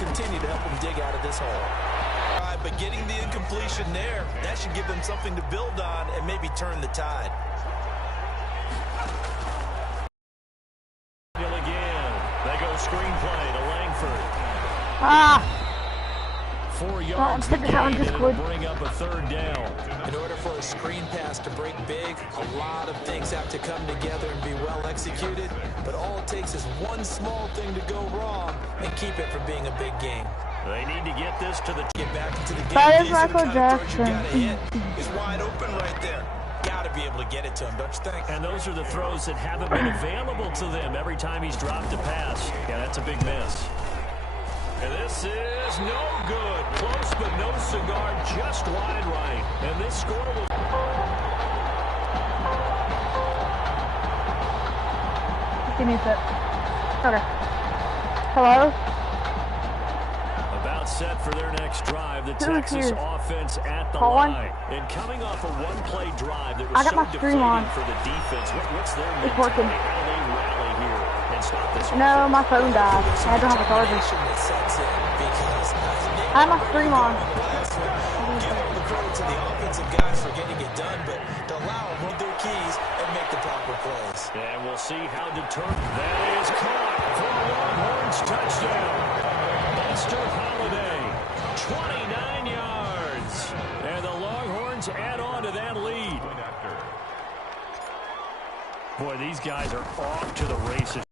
continue to help them dig out of this hole. But getting the incompletion there, that should give them something to build on and maybe turn the tide. Again, they go screenplay to Langford. 4 yards to gain, and it'll bring up a 3rd down. In order for a screen pass to break big, a lot of things have to come together and be well executed. But all it takes is one small thing to go wrong and keep it from being a big game. They need to get this to the get back into the game. That is Michael Jackson. He's wide open right there. Got to be able to get it to him, don't you think? And those are the throws that haven't been available to them every time he's dropped a pass. Yeah, that's a big miss. And this is no good. Close, but no cigar, just wide right. And this score will... Give me a sec. Okay. Hello? About set for their next drive. The Texas offense at the line. And coming off a one-play drive that was so deflating for the defense. What's their mentality? How do they rally here and stop this? No, my phone died. I don't have a charger. I have my stream on. Give all the credit to the offensive guys for getting it done, but to allow them with their keys and make the proper plays. And we'll see how determined that is. Caught for the Longhorns touchdown. Buster Holiday, 29 yards. And the Longhorns add on to that lead. Boy, these guys are off to the races.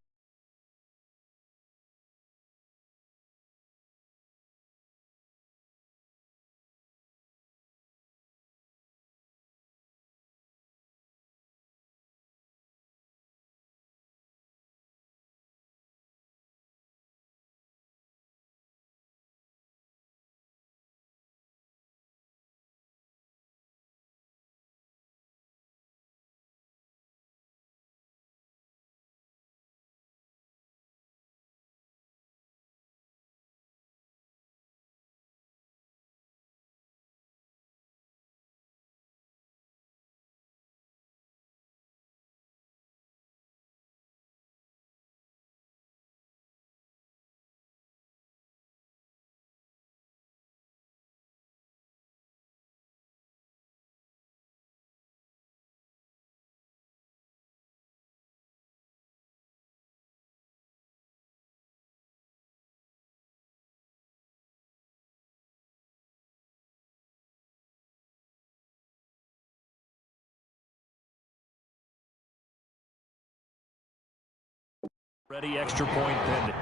Ready, extra point pending.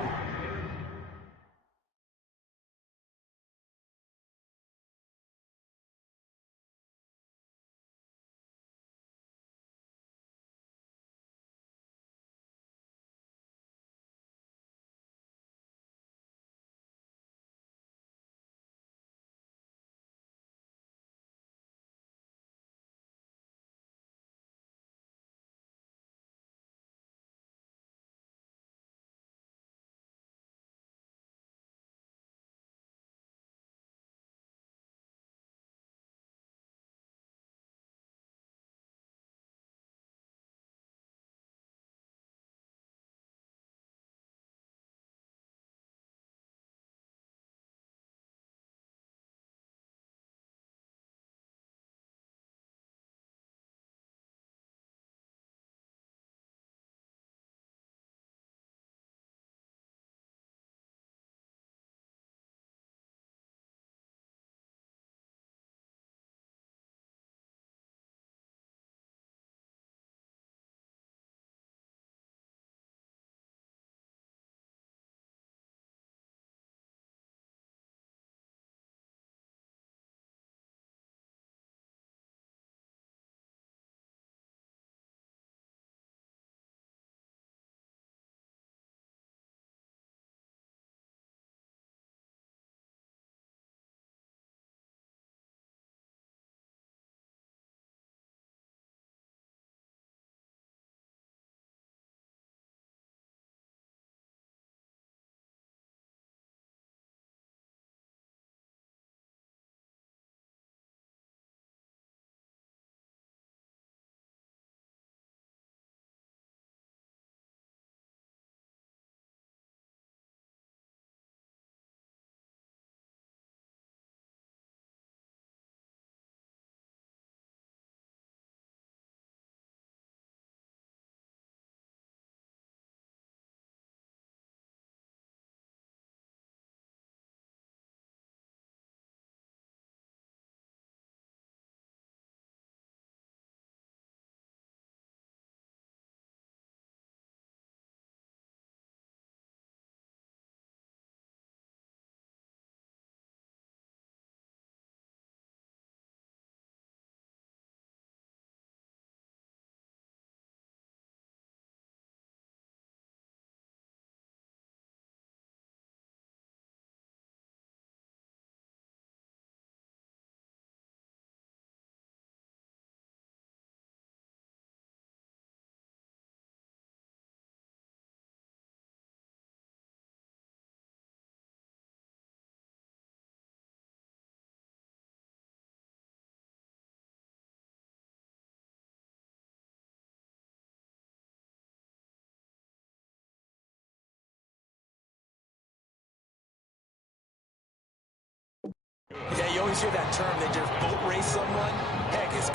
you always hear that term, they just boat race someone. Heck, it's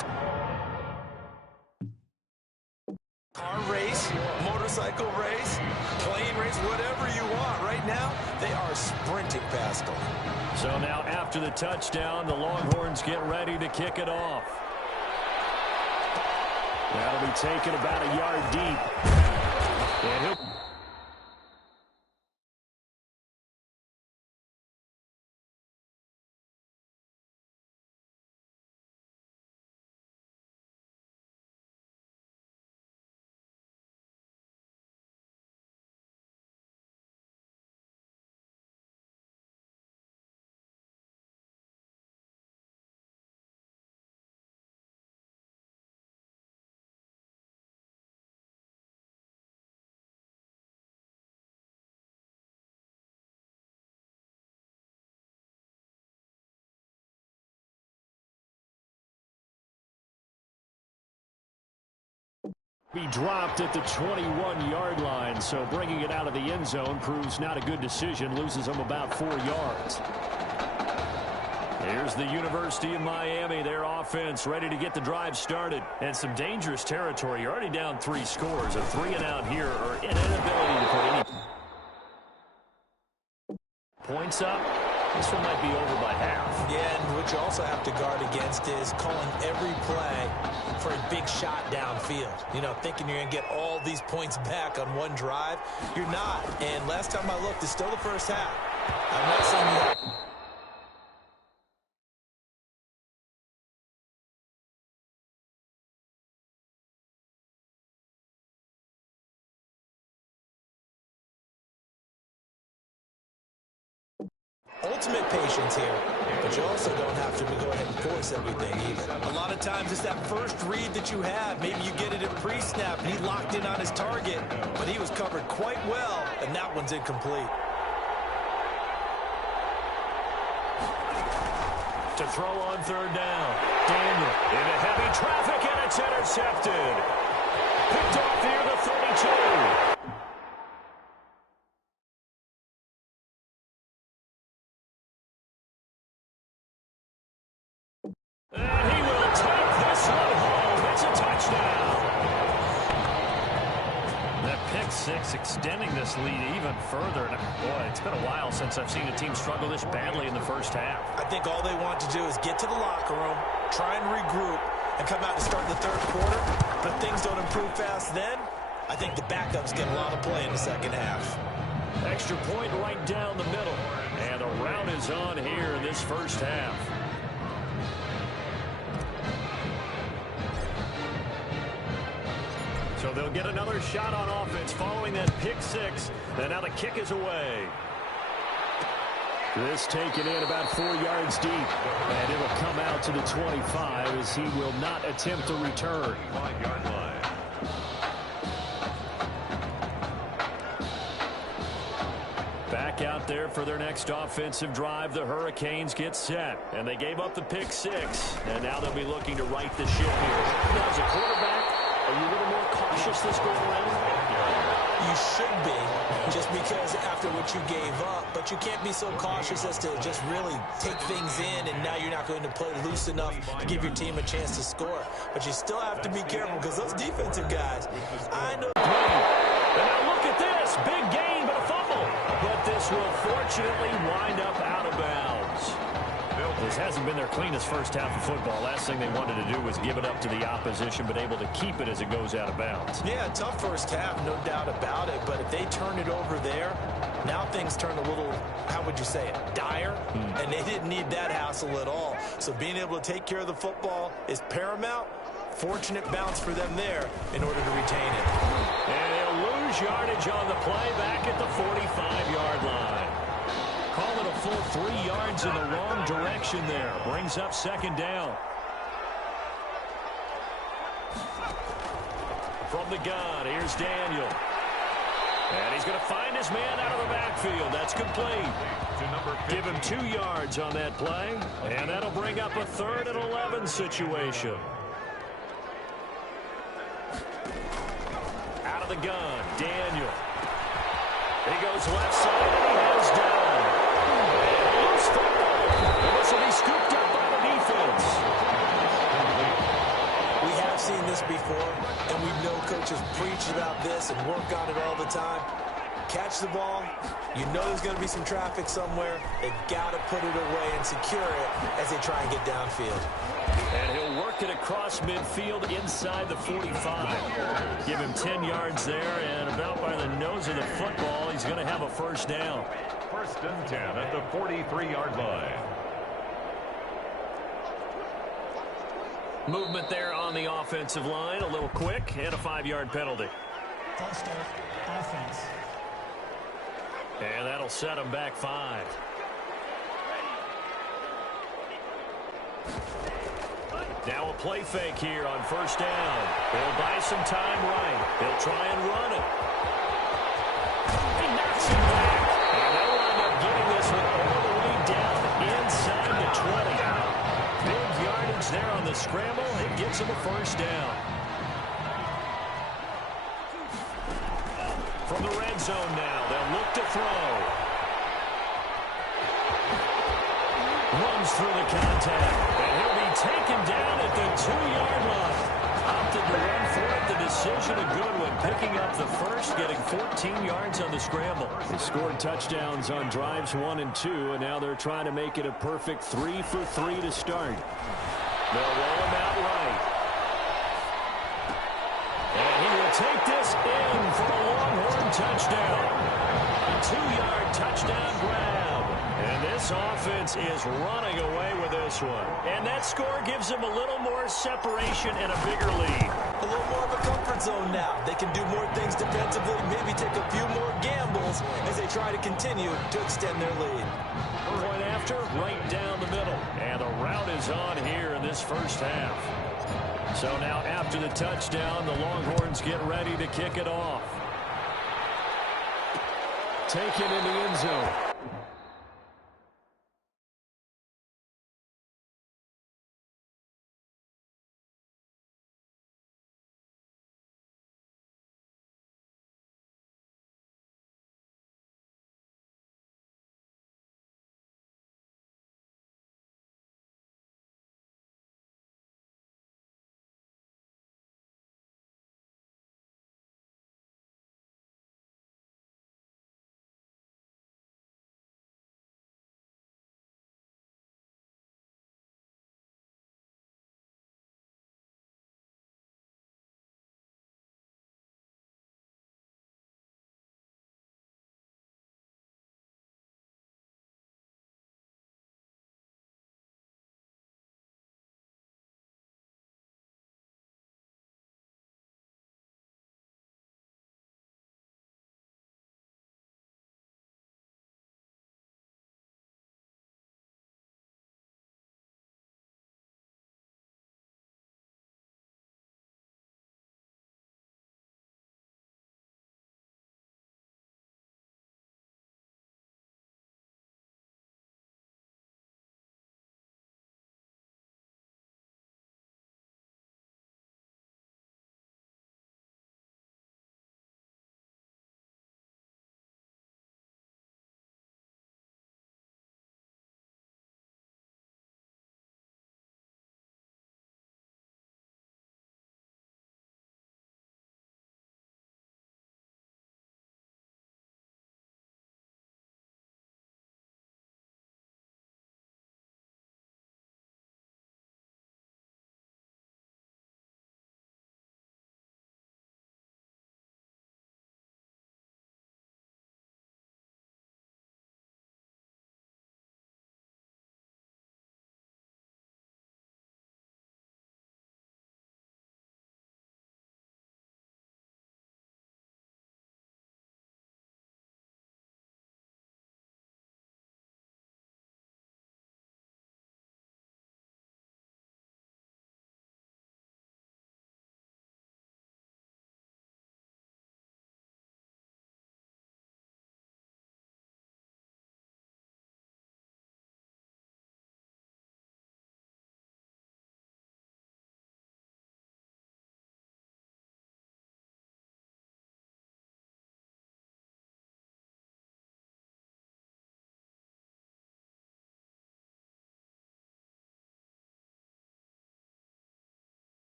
car race, motorcycle race, plane race, whatever you want. Right now, they are sprinting past them. So now after the touchdown, the Longhorns get ready to kick it off. That'll be taken about a yard deep. And he'll be dropped at the 21-yard line, so bringing it out of the end zone proves not a good decision, loses them about 4 yards. Here's the University of Miami, their offense ready to get the drive started. And some dangerous territory. You're already down 3 scores. A 3 and out here, or an inability to put any points up. This one might be over by half. Yeah, and what you also have to guard against is calling every play for a big shot downfield. You know, thinking you're going to get all these points back on one drive. You're not. And last time I looked, it's still the first half. I'm not saying you have... ultimate patience here, but you also don't have to go ahead and force everything either. A lot of times it's that first read that you have. Maybe you get it at pre-snap, and he locked in on his target, but he was covered quite well, and that one's incomplete. To throw on third down. Daniel into heavy traffic, and it's intercepted. Picked off near the 32. And he will take this one home. It's a touchdown. That pick six extending this lead even further. And boy, it's been a while since I've seen a team struggle this badly in the first half. I think all they want to do is get to the locker room, try and regroup, and come out to start the third quarter. But if things don't improve fast then, I think the backups get a lot of play in the second half. Extra point right down the middle. And the route is on here in this first half. So they'll get another shot on offense following that pick six. And now the kick is away. This taken in about 4 yards deep. And it'll come out to the 25 as he will not attempt to return. 5-yard line. Back out there for their next offensive drive. The Hurricanes get set. And they gave up the pick six. And now they'll be looking to right the ship here. Now, as a quarterback, are you a little more cautious this go around? You should be, just because after what you gave up, but you can't be so cautious as to just really take things in, and now you're not going to play loose enough to give your team a chance to score. But you still have to be careful because those defensive guys, I know. And now look at this. Big gain, but a fumble. But this will fortunately wind up out of bounds. This hasn't been their cleanest first half of football. Last thing they wanted to do was give it up to the opposition, but able to keep it as it goes out of bounds. Yeah, tough first half, no doubt about it. But if they turn it over there, now things turn a little, how would you say it, dire? And they didn't need that hassle at all. So being able to take care of the football is paramount. Fortunate bounce for them there in order to retain it. And they'll lose yardage on the play back at the 45-yard line. Call it a full 3 yards in the wrong direction there. Brings up second down. From the gun, here's Daniel. And he's going to find his man out of the backfield. That's complete. Give him 2 yards on that play. And that'll bring up a 3rd and 11 situation. Out of the gun, Daniel. He goes left side and he heads down. And a loose football. This will be scooped up coaches preach about this and work on it all the time. Catch the ball. You know there's going to be some traffic somewhere. They've got to put it away and secure it as they try and get downfield. And he'll work it across midfield inside the 45. Give him 10 yards there, and about by the nose of the football, he's going to have a first down. 1st and 10 at the 43-yard line. Movement there on the offensive line, a little quick, and a 5-yard penalty. False start, offense. And that'll set him back 5. Now a play fake here on 1st down. They'll buy some time right. They'll try and run it. He knocks him back. And they'll wind up getting this one all the way down inside the 20. Big yardage there on the scramble. It gets him a first down. From the red zone now, they'll look to throw. Runs through the contact, and he'll be taken down at the 2-yard line. Opted to run for it. The decision a good one, picking up the first, getting 14 yards on the scramble. They scored touchdowns on drives 1 and 2, and now they're trying to make it a perfect 3 for 3 to start. They'll roll him out right. And he will take this in for a Longhorn touchdown. A 2-yard touchdown grab. And this offense is running away with this one. And that score gives them a little more separation and a bigger lead. A little more of a comfort zone now. They can do more things defensively, maybe take a few more gambles as they try to continue to extend their lead. Point after, right down the middle. And the route is on here in this first half. So now after the touchdown, the Longhorns get ready to kick it off. Taken in the end zone.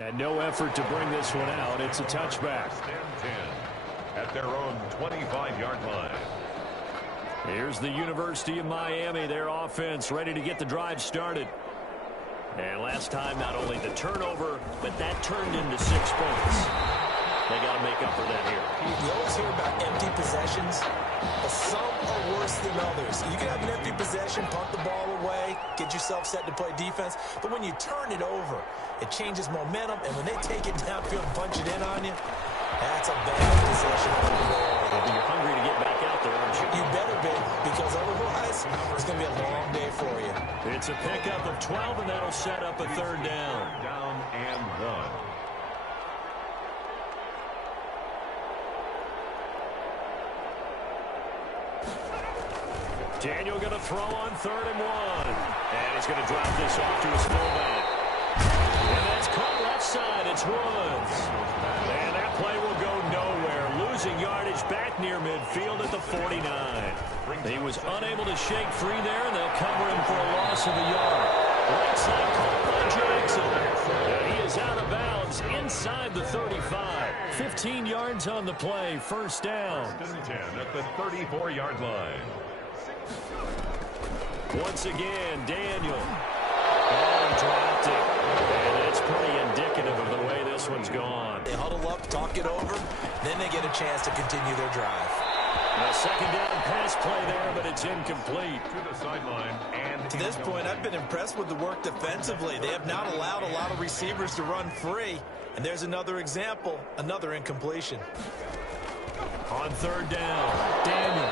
And no effort to bring this one out. It's a touchback. First and 10 at their own 25-yard line. Here's the University of Miami, their offense ready to get the drive started. And last time, not only the turnover, but that turned into 6 points. They got to make up for that here. You always hear about empty possessions, but some are worse than others. You can have an empty possession, punt the ball away, get yourself set to play defense, but when you turn it over, it changes momentum, and when they take it downfield and punch it in on you, that's a bad possession. You're hungry to get back out there, aren't you? You better be, because otherwise, it's going to be a long day for you. It's a pickup of 12, and that'll set up a third down. Down and 1. Daniel going to throw on 3rd and 1. And he's going to drop this off to his fullback. And that's caught left side. It's Woods. And that play will go nowhere. Losing yardage back near midfield at the 49. He was unable to shake free there, and they'll cover him for a loss of a yard. Right side caught by Jackson. And he is out of bounds inside the 35. 15 yards on the play. First down. 10 at the 34-yard line. Once again, Daniel. Oh, dropped it. And it's pretty indicative of the way this one's gone. They huddle up, talk it over, then they get a chance to continue their drive. A second down pass play there, but it's incomplete. To the sideline. And to this point, I've been impressed with the work defensively. They have not allowed a lot of receivers to run free. And there's another example, another incompletion. On 3rd down, Daniel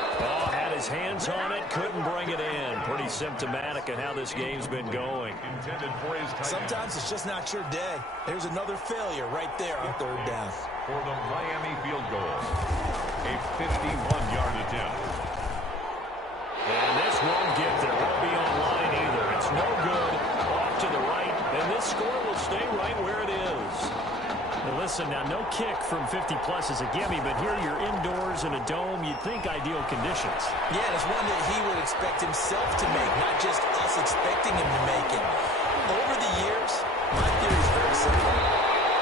had his hands on it, couldn't bring it in. Pretty symptomatic of how this game's been going. Sometimes it's just not your day. There's another failure right there on 3rd down. For the Miami field goal, a 51-yard attempt. And this won't get there. Won't be online either. It's no good. Off to the right, and this score will stay right where it is. Now listen, now no kick from 50-plus is a gimme, but here you're indoors in a dome. You'd think ideal conditions. Yeah, and it's one that he would expect himself to make, not just us expecting him to make it. Over the years, my theory is very simple.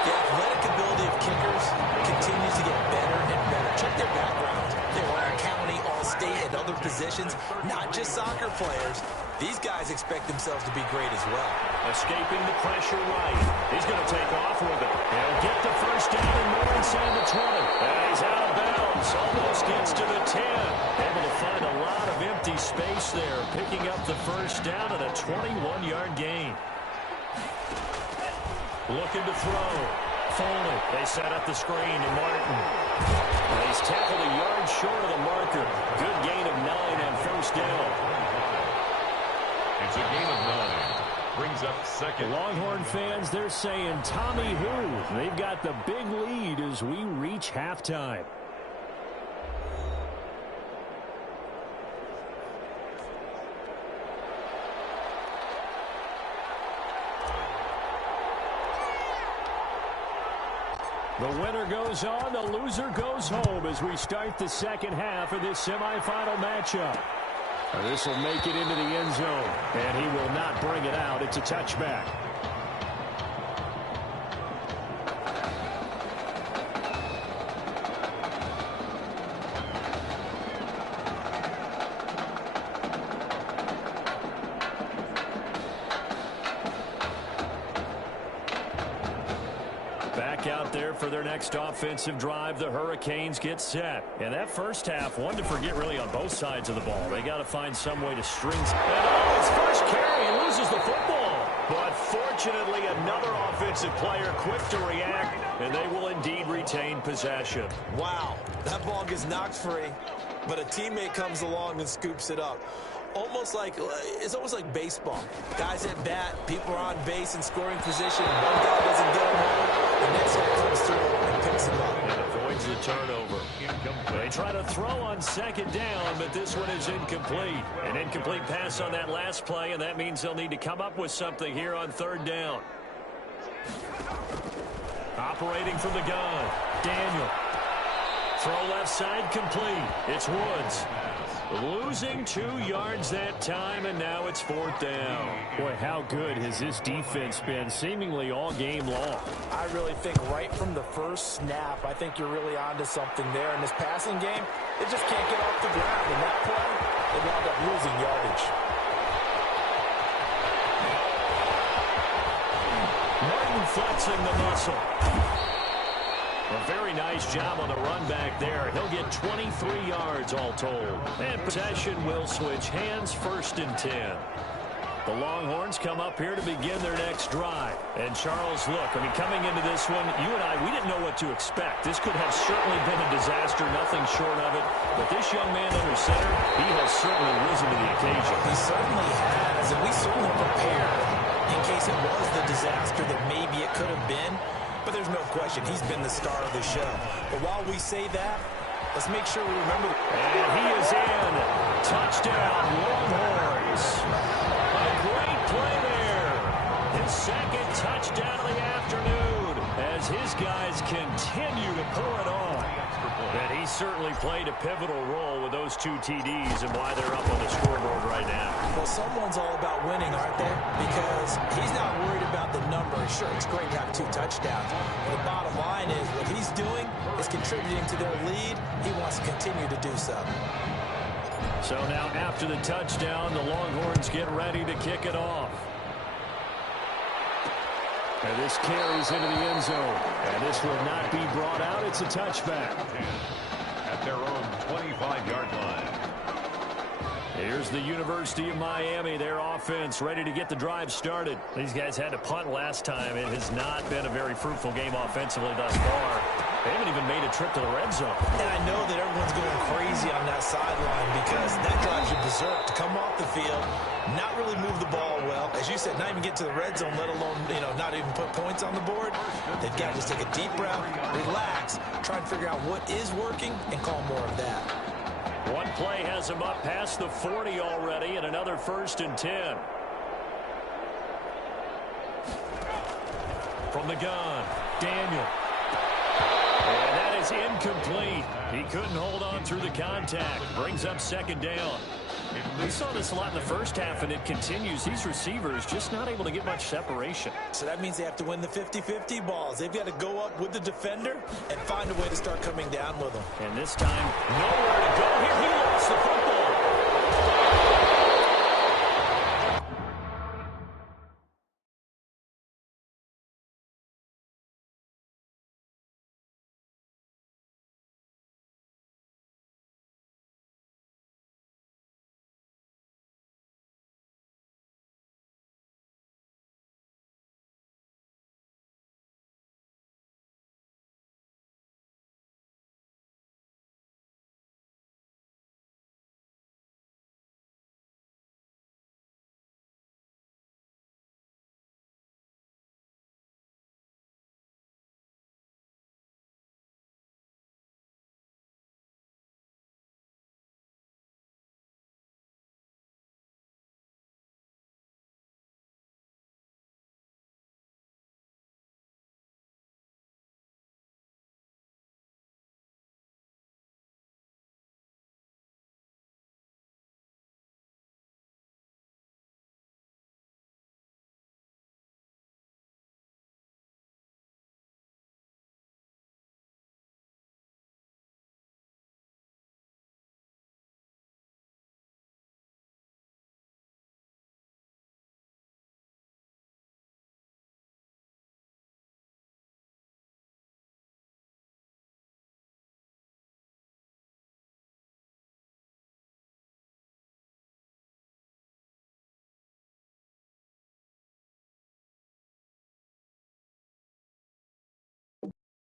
The athletic ability of kickers continues to get better and better. Check their background. They were at county, all-state, and other positions, not just soccer players. These guys expect themselves to be great as well. Escaping the pressure right. He's going to take off with it. He'll get the first down and more inside the 20. And he's out of bounds. Almost gets to the 10. Able to find a lot of empty space there. Picking up the first down at a 21-yard gain. Looking to throw. Foley. They set up the screen to Martin. And he's tackled a yard short of the marker. Good gain of 9 on first down. It's a gain of 9. Brings up second. Longhorn fans, they're saying, Tommy who? They've got the big lead as we reach halftime. The winner goes on, the loser goes home as we start the second half of this semifinal matchup. This will make it into the end zone, and he will not bring it out. It's a touchback. Back out there for their next offensive drive. The Hurricanes get set. And that first half, one to forget really on both sides of the ball. They got to find some way to string. And his first carry, he loses the football. But fortunately, another offensive player quick to react, and they will indeed retain possession. Wow, that ball gets knocked free, but a teammate comes along and scoops it up. It's almost like baseball. Guys at bat, people are on base in scoring position. One guy doesn't get him home, the next guy comes through and picks him up. And avoids the turnover. They try to throw on second down, but this one is incomplete. An incomplete pass on that last play, and that means they'll need to come up with something here on third down. Operating from the gun, Daniel. Throw left side complete. It's Woods. Losing 2 yards that time, and now it's 4th down. Boy, how good has this defense been seemingly all game long? I really think right from the first snap, I think you're really onto something there. In this passing game, it just can't get off the ground. In that play, they wound up losing yardage. Martin flexing the muscle. A very nice job on the run back there. He'll get 23 yards all told. And possession will switch hands, 1st and 10. The Longhorns come up here to begin their next drive. And Charles, look, I mean, coming into this one, you and I, we didn't know what to expect. This could have certainly been a disaster, nothing short of it. But this young man under center, he has certainly risen to the occasion. He certainly has, and we certainly prepared in case it was the disaster that maybe it could have been. But there's no question, he's been the star of the show. But while we say that, let's make sure we remember. And he is in. Touchdown, Longhorns. A great play there. His 2nd touchdown of the afternoon as his guys continue to pull it on. And he certainly played a pivotal role with those 2 TDs and why they're up on the scoreboard right now. Well, someone's all about winning, aren't they? Because he's not worried about the number. Sure, it's great to have 2 touchdowns. But the bottom line is what he's doing is contributing to their lead. He wants to continue to do so. So now after the touchdown, the Longhorns get ready to kick it off. And this carries into the end zone. And this will not be brought out. It's a touchback. At their own 25-yard line. Here's the University of Miami, their offense ready to get the drive started. These guys had to punt last time. It has not been a very fruitful game offensively thus far. They haven't even made a trip to the red zone. And I know that everyone's going crazy on that sideline because that drives you berserk to come off the field, not really move the ball well. As you said, not even get to the red zone, let alone, not even put points on the board. They've got to just take a deep breath, relax, try and figure out what is working, and call more of that. One play has them up past the 40 already, and another 1st and 10. From the gun, Daniel. And that is incomplete. He couldn't hold on through the contact. Brings up 2nd down. We saw this a lot in the first half, and it continues. These receivers just not able to get much separation. So that means they have to win the 50-50 balls. They've got to go up with the defender and find a way to start coming down with them. And this time, nowhere to go here. He lost the football.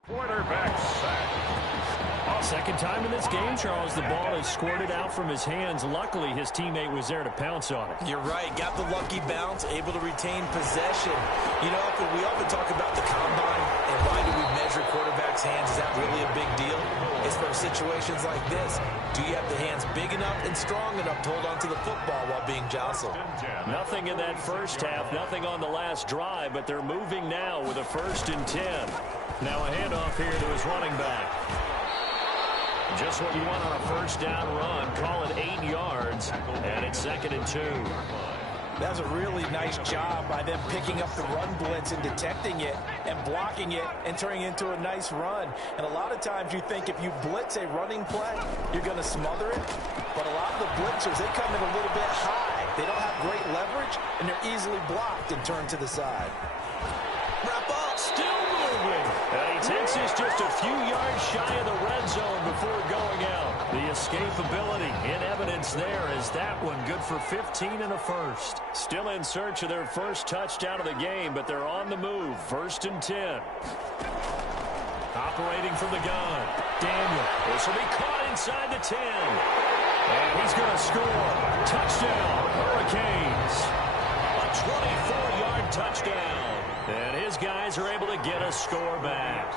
Quarterback sack. Second time in this game, Charles, the ball is squirted out from his hands. Luckily, his teammate was there to pounce on it. You're right. Got the lucky bounce, able to retain possession. We often talk about the combine and why do we measure quarterbacks' hands? Is that really a big deal? It's for situations like this. Do you have the hands big enough and strong enough to hold onto the football while being jostled? Nothing in that first half, nothing on the last drive, but they're moving now with a 1st and 10. Now a handoff here to his running back. Just what you want on a first down run. Call it 8 yards, and it's 2nd and 2. That was a really nice job by them picking up the run blitz and detecting it and blocking it and turning it into a nice run. And a lot of times you think if you blitz a running play, you're going to smother it. But a lot of the blitzers, they come in a little bit high. They don't have great leverage, and they're easily blocked and turned to the side. Wrap up. Still moving. And he takes this just a few yards shy of the red zone before going out. The escapability in evidence there as that one good for 15 and a first. Still in search of their first touchdown of the game, but they're on the move. 1st and 10. Operating from the gun. Daniel. This will be caught inside the 10. And he's going to score. Touchdown, Hurricanes. A 24-yard touchdown. And his guys are able to get a score back.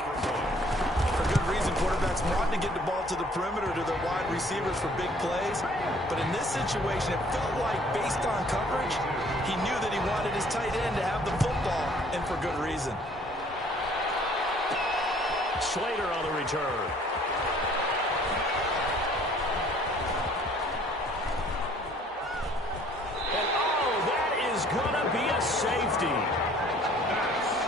For good reason, quarterbacks want to get the ball to the perimeter to their wide receivers for big plays. But in this situation, it felt like, based on coverage, he knew that he wanted his tight end to have the football, and for good reason. Slater on the return. And, that is going to be a safety.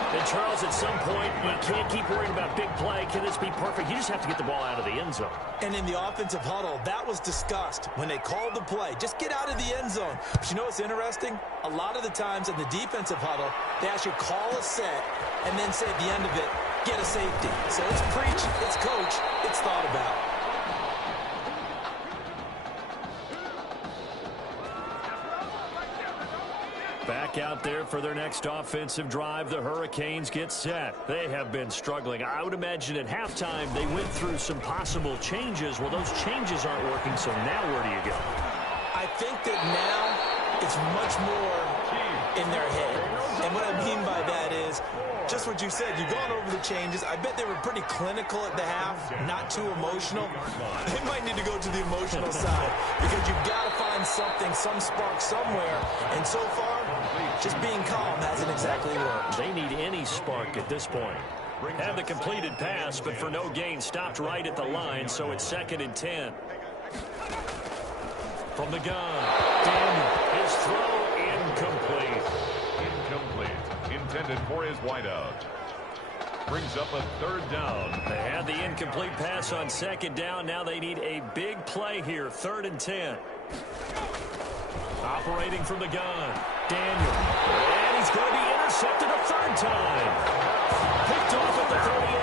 And, Charles, at some point, you can't keep worrying about big play. Can this be perfect? You just have to get the ball out of the end zone. And in the offensive huddle, that was discussed when they called the play. Just get out of the end zone. But you know what's interesting? A lot of the times in the defensive huddle, they actually call a set and then say at the end of it, get a safety. So it's preach, it's coach, it's thought about. Back out there for their next offensive drive. The Hurricanes get set. They have been struggling. I would imagine at halftime they went through some possible changes. Well, those changes aren't working, so now where do you go? I think that now it's much more in their head. And what I mean by that is just what you said. You've gone over the changes. I bet they were pretty clinical at the half, not too emotional. They might need to go to the emotional side because you've got to find something, some spark somewhere. And so far, just being calm hasn't exactly worked. They need any spark at this point. Have the completed pass, but for no gain, stopped right at the line, so it's 2nd and 10. From the gun, Daniel, his throw incomplete. Intended for his wideout. Brings up a 3rd down. They had the incomplete pass on 2nd down. Now they need a big play here. 3rd and 10. Operating from the gun. Daniel. And he's going to be intercepted a 3rd time. Picked off at the 38.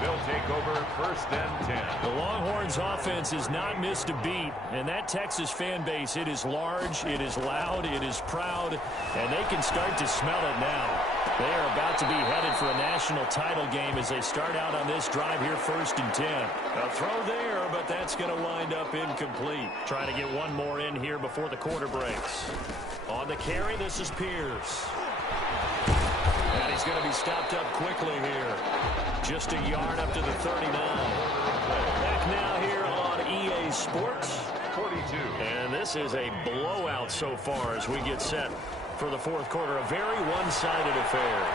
They'll take over 1st and 10. The Longhorns offense has not missed a beat, and that Texas fan base, it is large, it is loud, it is proud, and they can start to smell it now. They are about to be headed for a national title game as they start out on this drive here, 1st and 10. A throw there, but that's going to wind up incomplete. Trying to get one more in here before the quarter breaks. On the carry, this is Pierce. And he's going to be stopped up quickly here. Just a yard up to the 39. Back now here on EA Sports. 42. And this is a blowout so far as we get set for the 4th quarter. A very one-sided affair.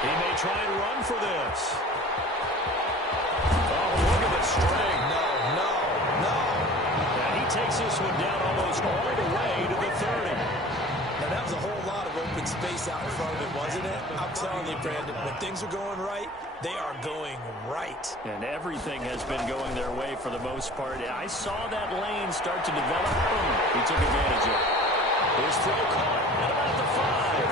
He may try and run for this. Oh, look at the string. No. And he takes this one down almost all the way to the 30. Now, that was a whole lot of open space out in front of it, wasn't it? I'm telling you, Brandon, when things are going right, they are going right. And everything has been going their way for the most part. I saw that lane start to develop. Boom. He took advantage of it. His throw caught at about the 5.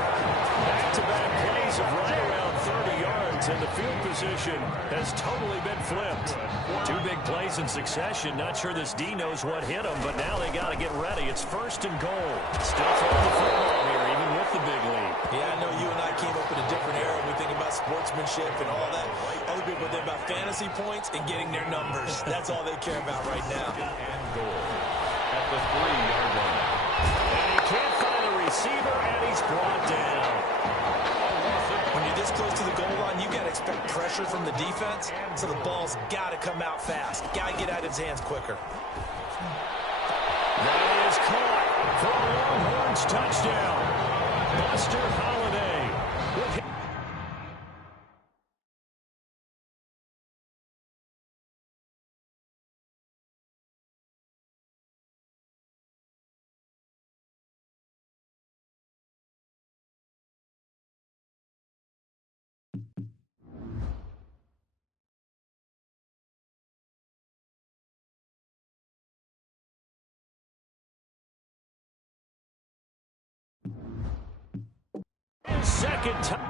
Back-to-back plays of right around 30 yards, and the field position has totally been flipped. 2 big plays in succession. Not sure this D knows what hit him, but now they got to get ready. It's 1st and goal. Still throwing the football here, even with the big lead. Yeah, I know you and I came up in a different era. We think about sportsmanship and all that. Other people think about fantasy points and getting their numbers. That's all they care about right now. And goal at the 3-yard line. And he can't find a receiver, and he's brought down. When you're this close to the goal line, you got to expect pressure from the defense, so the ball's got to come out fast. Got to get out of his hands quicker. That is caught for a Longhorns touchdown. Buster Holiday with second time.